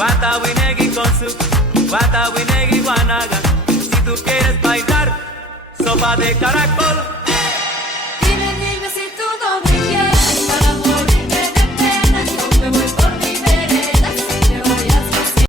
Watawinegi con su Watawinegi guanaga. Si tú quieres bailar, sopa de caracol.